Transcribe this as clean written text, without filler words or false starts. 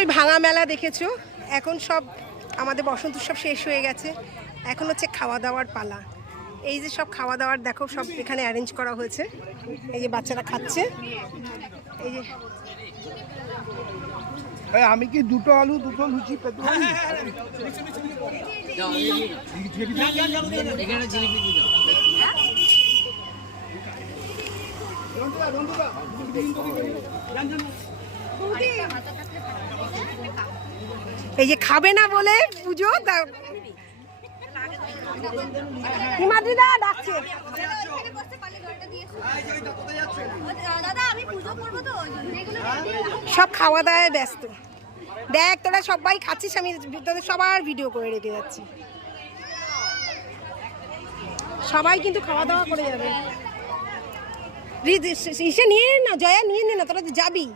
ওই ভাঙা মেলা দেখেছো, এখন সব আমাদের বসন্ত উৎসব শেষ হয়ে গেছে, এখন হচ্ছে খাওয়া দাওয়ার পালা। এই যে সব খাওয়া দাওয়ার দেখো সব এখানে অ্যারেঞ্জ করা হয়েছে, এই যে বাচ্চারা খাচ্ছে। এই যে আমি কি দুটো আলু দুটো লুচি পেতে পারি? এই যে খাবে না বলে পুজো হিমাদ্রিদা ডাকছে। সব খাওয়া দাওয়ায় ব্যস্ত। দেখ তোরা সবাই খাচ্ছিস, আমি তোদের সবার ভিডিও করে রেখে যাচ্ছি। সবাই কিন্তু খাওয়া দাওয়া করে যাবে। ইসে নিয়ে নে না, জয়া নিয়ে নে না, তোরা যাবি।